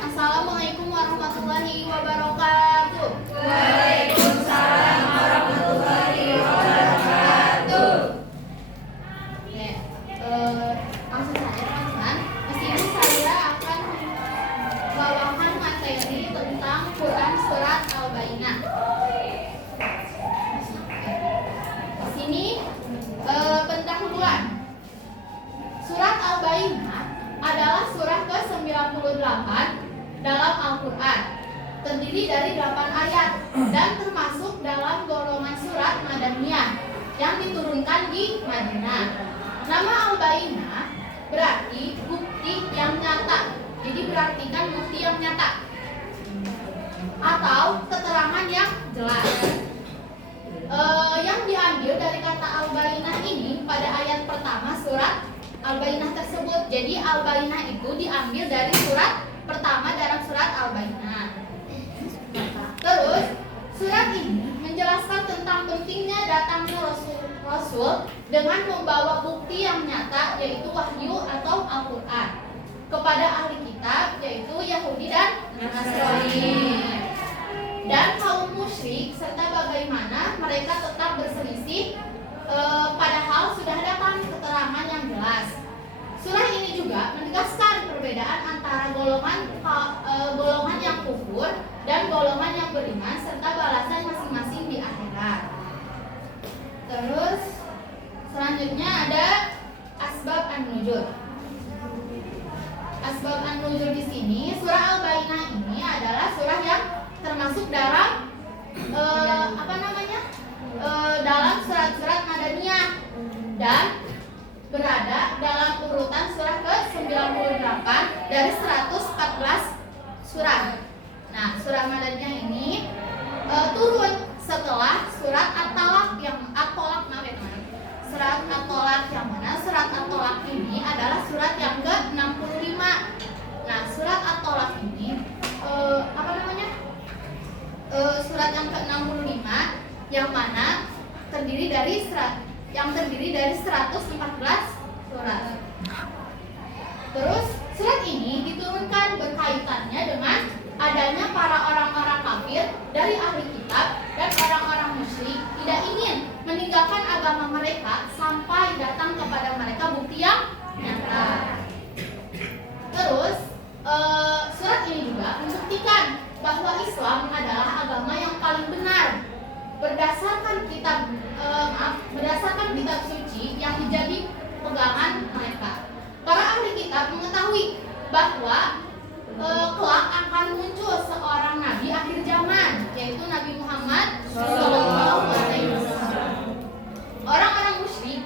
Assalamualaikum warahmatullahi wabarakatuh. Waalaikumsalam warahmatullahi wabarakatuh. Oke, langsung saja teman-teman. Di sini saya akan membawakan materi tentang Quran surat Al-Bayyinah. Di sini pendahuluan. Surat Al-Bayyinah adalah surah ke-98 dalam Al-Quran, terdiri dari 8 ayat dan termasuk dalam golongan surat Madaniyah yang diturunkan di Madinah. Nama Al-Bayyinah berarti bukti yang nyata. Jadi berartikan bukti yang nyata atau keterangan yang jelas. Yang diambil dari kata Al-Bayyinah ini pada ayat pertama surat Al-Bayyinah tersebut. Jadi Al-Bayyinah itu diambil dari surat pertama dalam surat Al-Bayyinah. Terus surat ini menjelaskan tentang pentingnya datangnya Rasul dengan membawa bukti yang nyata, yaitu wahyu atau Al-Quran, kepada ahli kitab, yaitu Yahudi dan Nasrani, dan kaum musyrik, serta bagaimana mereka tetap berselisih padahal sudah datang keterangan yang jelas. Surah ini juga menegaskan perbedaan antara golongan yang kufur dan golongan yang beriman, serta balasan masing-masing di akhirat. Terus selanjutnya ada asbab an-nuzul. Asbab an-nuzul di sini, surah Al-Bayyinah ini adalah surah yang termasuk dalam dalam surat-surat Madaniyah dan berada dalam urutan surah ke-98 dari 114 surah. Nah, surah Madaniyah ini turun setelah surat At-Talaq Surat At-Talaq yang mana surat At-Talaq ini adalah surat yang ke-65. Nah, surat At-Talaq ini surat yang ke-65 yang mana terdiri dari 114 surat. Terus surat ini diturunkan berkaitannya dengan adanya para orang-orang kafir dari ahli kitab dan orang-orang musyrik tidak ingin meninggalkan agama mereka sampai datang kepada mereka bukti yang nyata. Terus surat ini juga membuktikan bahwa Islam adalah agama yang paling benar berdasarkan kitab suci yang menjadi pegangan mereka. Para ahli kitab mengetahui bahwa kelak akan muncul seorang nabi akhir zaman, yaitu Nabi Muhammad SAW. Orang-orang musyrik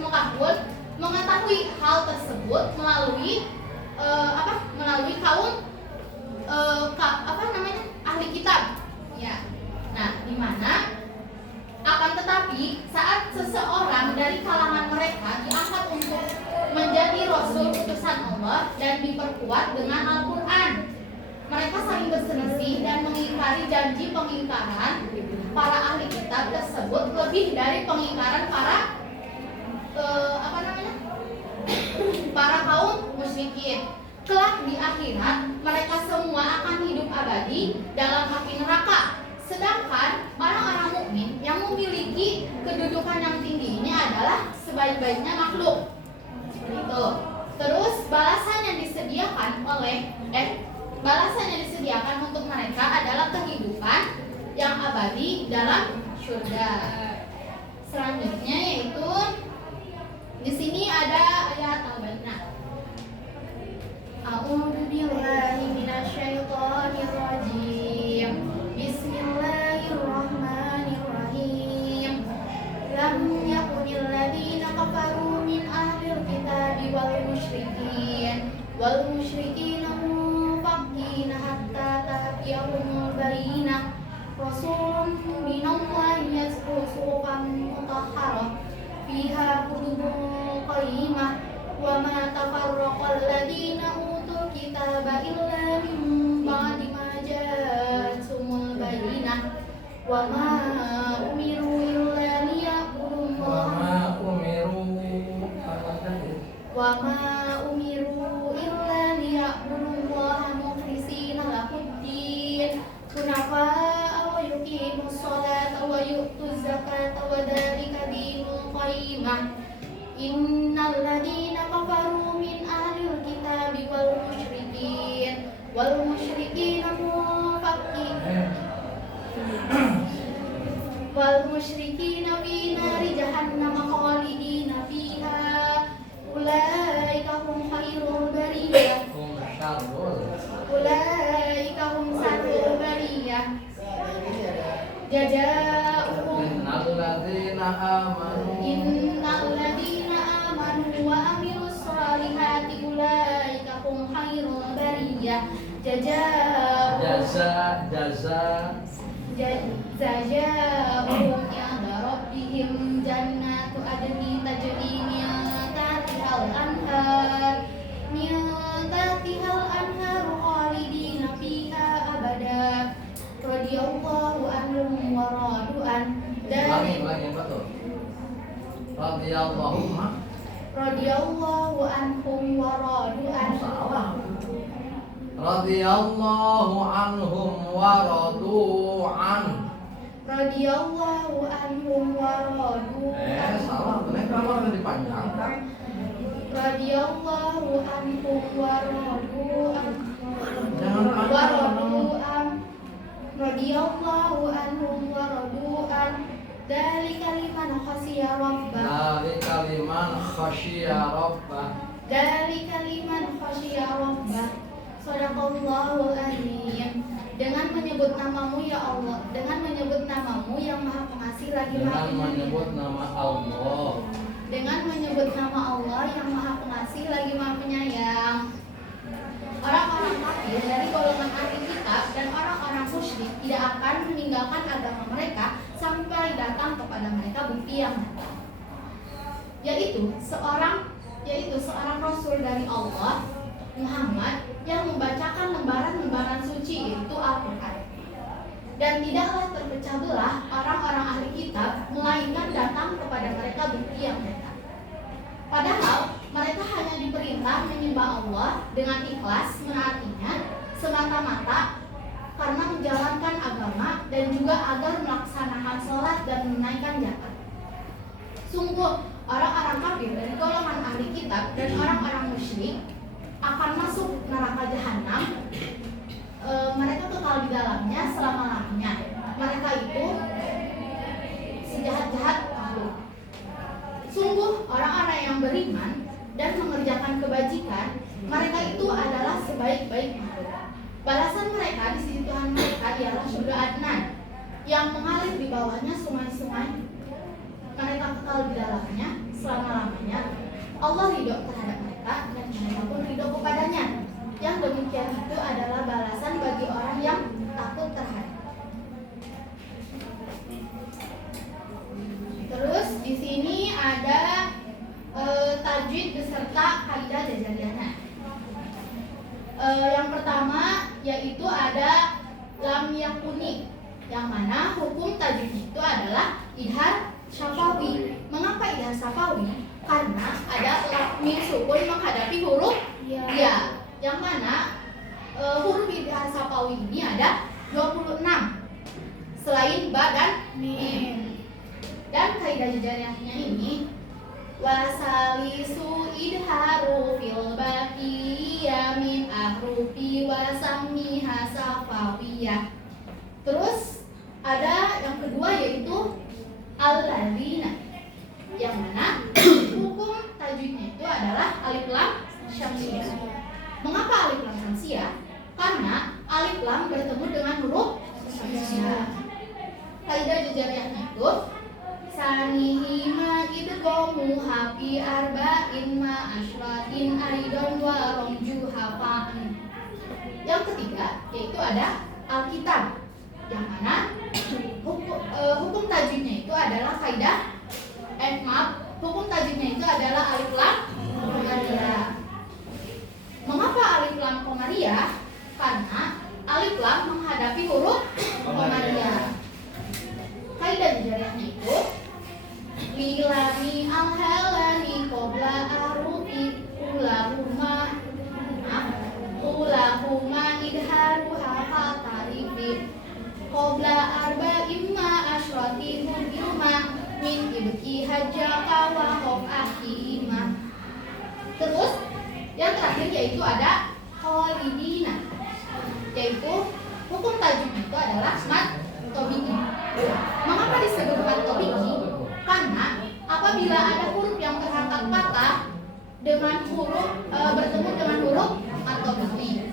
Mekah pun mengetahui hal tersebut melalui kaum ahli kitab, ya. Nah, di mana akan tetapi saat seseorang dari kalangan mereka diangkat untuk menjadi rasul utusan Allah dan diperkuat dengan Al-Quran, mereka saling berselisih dan mengingkari janji pengingkaran para ahli kitab tersebut lebih dari pengingkaran para kaum musyrikin. Kelak di akhirat mereka semua akan hidup abadi dalam api neraka. Sedangkan orang-orang mukmin yang memiliki kedudukan yang tinggi ini adalah sebaik-baiknya makhluk. Seperti itu. Terus balasan yang disediakan untuk mereka adalah kehidupan yang abadi dalam surga. Selanjutnya yaitu di sini ada ayat Al-Bayyinah. A'udzu billahi minasyaitonir rajim. Bismillahirrahmanirrahim. Lam yakunil ladzina kafaru min ahlil kitabi wal musyrikin munfakkina hatta ta'tiyahumul bayyinah. Rasulun minallahi yatlu suhufan mutahharah fiha kutubun qayyimah wa ma tafarraqal ladzina utul kitaba illa min ba'di ma ja'atuhumul bayyinah wa ma umiru illa liya'budu wa ma umiru illa liya'budullaha mukhlishina lahuddin hunafa'a wa yuqimus sholata wa yu'tuz zakata wa dzalika dinul qayyimah. Innal ladzina kafaru min ahlil kitabi wal musyrikina fi nari jahannam khalidina fiha ulaika hum khairul bariyah jazaa'uhum innal ladzina amanu wa amilus solihati ulaika hum khairul bariyah jazaa'uhum inda rabbihim jannatu adnin tajri min tahtihal anhar khalidina fiha abada radhiyallahu anhum wa radu an radhiyallahu anhum wa radu an radhiyallahu anhum wa radu an. Radhiyallahu anhum wa radu an. Salah, kenapa kamu dipanjangkan? Radhiyallahu anhum wa radu an. Jangan Wa radu an. Radhiyallahu anhum wa radu an. Dzalika liman khashiya rabbah. Dzalika liman khashiya rabbah. Dzalika liman khashiya rabbah. Shadaqallahul azim. Dengan menyebut namamu ya Allah, dengan menyebut namamu yang maha pengasih lagi maha penyayang. Menyebut nama Allah. Dengan menyebut nama Allah yang maha pengasih lagi maha penyayang. Orang-orang kafir dari golongan ahli kitab dan orang-orang musyrik tidak akan meninggalkan agama mereka sampai datang kepada mereka bukti yang nyata, yaitu seorang rasul dari Allah, Muhammad, yang membacakan lembaran-lembaran suci yaitu Al-Quran. Dan tidaklah terpecah belah orang-orang ahli kitab melainkan datang kepada mereka bukti yang nyata. Padahal mereka hanya diperintah menyembah Allah dengan ikhlas menaatinya semata-mata karena menjalankan agama dan juga agar melaksanakan sholat dan menunaikan zakat. Sungguh orang-orang kafir dari golongan ahli kitab dan orang-orang musyrik akan masuk neraka jahanam. Mereka kekal di dalamnya selama-lamanya. Mereka itu sejahat-jahat makhluk. Sungguh orang-orang yang beriman dan mengerjakan kebajikan, mereka itu adalah sebaik-baik makhluk. Balasan mereka di sisi Tuhan mereka ialah surga Adnan yang mengalir di bawahnya sungai-sungai. Mereka kekal di dalamnya selama-lamanya. Allah ridho terhadap mereka dan mereka pun ridho kepadanya. Yang demikian itu adalah balasan bagi orang yang takut terhadap. Terus di sini ada tajwid beserta kaidah jajariyahnya. Yang pertama yaitu ada lam yakuni, yang mana hukum tajwid itu adalah idhar syafawi. Mengapa idhar syafawi? Karena ada lam sukun menghadapi huruf ya. Yang mana huruf idhar syafawi ini ada 26 selain ba dan mim. Dan kaidah jajariyahnya ini wasalisu idharu fil baqiyya min ahrufi wasammiha safawiyah. Terus ada yang kedua yaitu al-ladzina, yang mana hukum tajwidnya itu adalah alif lam syamsiyah. Mengapa alif lam syamsiyah? Karena alif lam bertemu dengan huruf syamsiyah. Kaidah jajariyahnya itu sanihima idghamu hafi arba'in ma asyratin aidon wa ramju hafa'in. Yang ketiga yaitu ada Alkitab, yang mana hukum tajwidnya itu adalah kaidah hukum tajwidnya itu adalah alif lam qamariyah. Mengapa alif lam qamariyah? Karena alif lam menghadapi huruf qamariyah. Kaidah jajariyahnya itu lilani alhalani qabla arufi yaitu ada kholidina, yaitu hukum tajwid itu adalah mat tobiki. Mengapa disebut mat tobiki? Karena apabila ada huruf yang berharokat patah dengan huruf bertemu dengan huruf mat tobiki,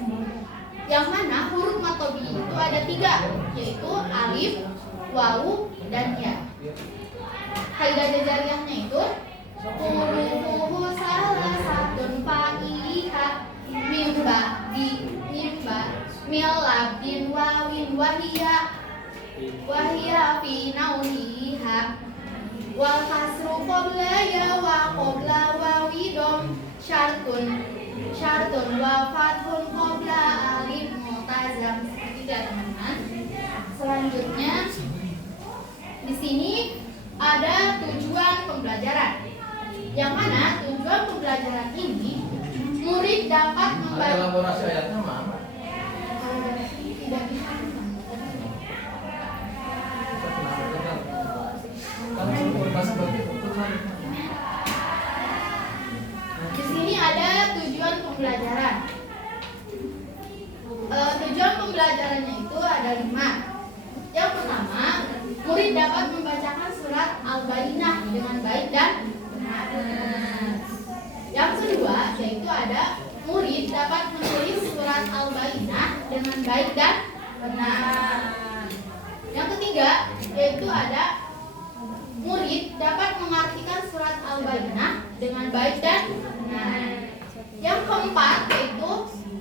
yang mana huruf mat tobiki itu ada 3, yaitu alif, wawu, dan ya. Kaidah jajariyahnya itu hurufuhu salah satun fa'iha mimba di mimba milabdin wawin wahia fi nauniha wal kasru qabla ya wa qabla wawidom syartun wa fathun qabla alif mu'tazam. Seperti itu ya teman-teman. Selanjutnya di sini ada tujuan pembelajaran, yang mana tujuan pembelajaran ini murid dapat membaca. Elaborasi ayatnya mana? Tidak bisa. Di sini ada tujuan pembelajaran. Tujuan pembelajarannya itu ada 5. Yang pertama, murid dapat membacakan surat Al-Bayyinah dengan baik dan benar. Yang kedua, yaitu ada murid dapat menulis surat Al-Bayyinah dengan baik dan benar. Yang ketiga, yaitu ada murid dapat mengartikan surat Al-Bayyinah dengan baik dan benar. Yang keempat, yaitu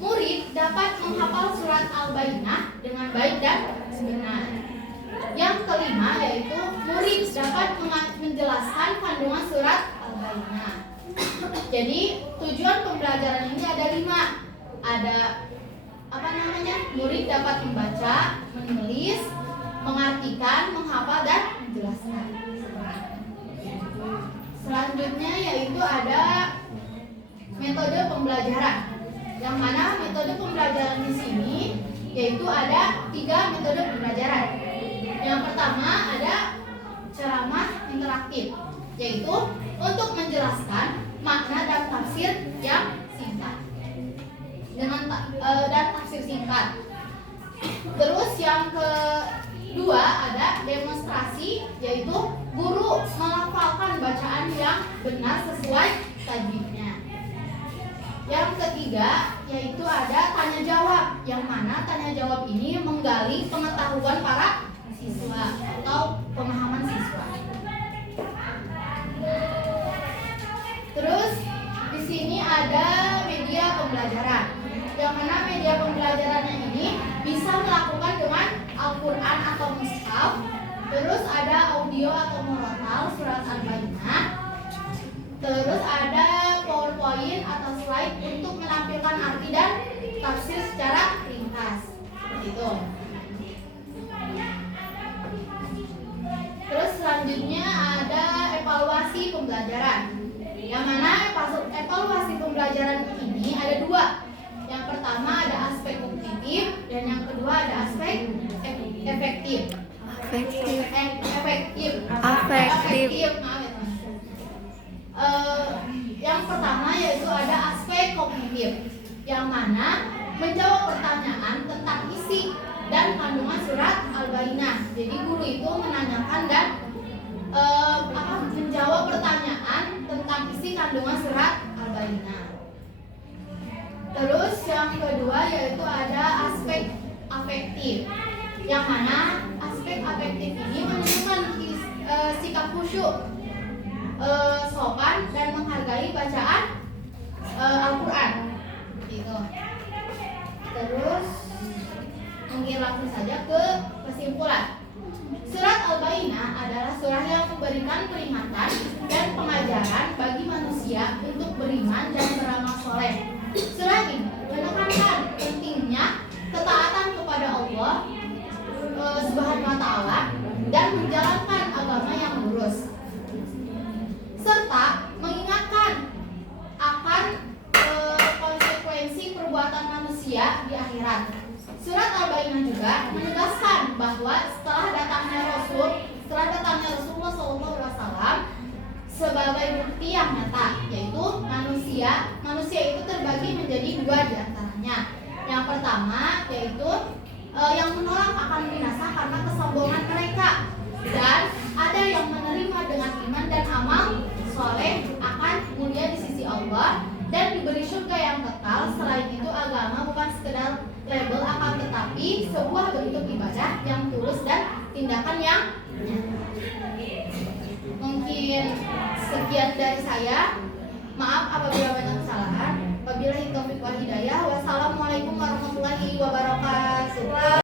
murid dapat menghafal surat Al-Bayyinah dengan baik dan benar. Yang kelima, yaitu murid dapat menjelaskan kandungan surat Al-Bayyinah. Jadi tujuan pembelajaran ini ada 5. Ada murid dapat membaca, menulis, mengartikan, menghafal, dan menjelaskan. Selanjutnya yaitu ada metode pembelajaran, yang mana metode pembelajaran di sini yaitu ada 3 metode pembelajaran. Yang pertama ada ceramah interaktif, yaitu untuk menjelaskan makna dan tafsir yang singkat dan tafsir singkat. Terus yang kedua ada demonstrasi, yaitu guru melafalkan bacaan yang benar sesuai tajwidnya. Yang ketiga yaitu ada tanya jawab, yang mana tanya jawab ini menggali pengetahuan para siswa atau pemahaman siswa. Terus di sini ada media pembelajaran, yang mana media pembelajarannya ini bisa melakukan dengan Al-Quran atau mushaf. Terus ada audio atau murotal surat Al-Bayyinah. Terus ada PowerPoint atau slide untuk menampilkan arti dan tafsir secara ringkas. Seperti itu. Terus selanjutnya ada evaluasi pembelajaran, yang mana evaluasi pembelajaran ini ada 2. Yang pertama ada aspek kognitif dan yang kedua ada aspek efektif. Yang pertama yaitu ada aspek kognitif, yang mana menjawab pertanyaan tentang isi dan kandungan surat Al-Bayyinah. Jadi guru itu menanyakan dan menjawab pertanyaan tentang isi kandungan surat Al-Bayyinah. Terus yang kedua yaitu ada aspek afektif, yang mana aspek afektif ini menunjukkan sikap khusyuk, sopan dan menghargai bacaan Al-Quran. Gitu. Terus mungkin langsung saja ke kesimpulan. Surat Al-Bayyinah adalah surah yang memberikan peringatan dan pengajaran bagi manusia untuk beriman dan beramal soleh. Surah ini menekankan pentingnya ketaatan kepada Allah Subhanahu wa Ta'ala dan menjalankan agama yang lurus, serta mengingatkan akan konsekuensi perbuatan manusia di akhirat. Surat Al-Bayyinah juga menegaskan bahwa setelah datangnya Rasulullah SAW sebagai bukti seperti yang nyata, yaitu manusia. Manusia itu terbagi menjadi dua diantaranya. Yang pertama yaitu yang menolak akan binasa karena kesombongan mereka, dan ada yang menerima dengan iman dan amal soleh akan mulia di sisi Allah dan diberi surga yang kekal. Selain itu, agama bukan sekedar label, akan tetapi sebuah bentuk ibadah yang tulus dan tindakan yang nyata. Mungkin sekian dari saya. Maaf apabila banyak kesalahan. Wabillahi taufiq wal hidayah. Wassalamualaikum warahmatullahi wabarakatuh.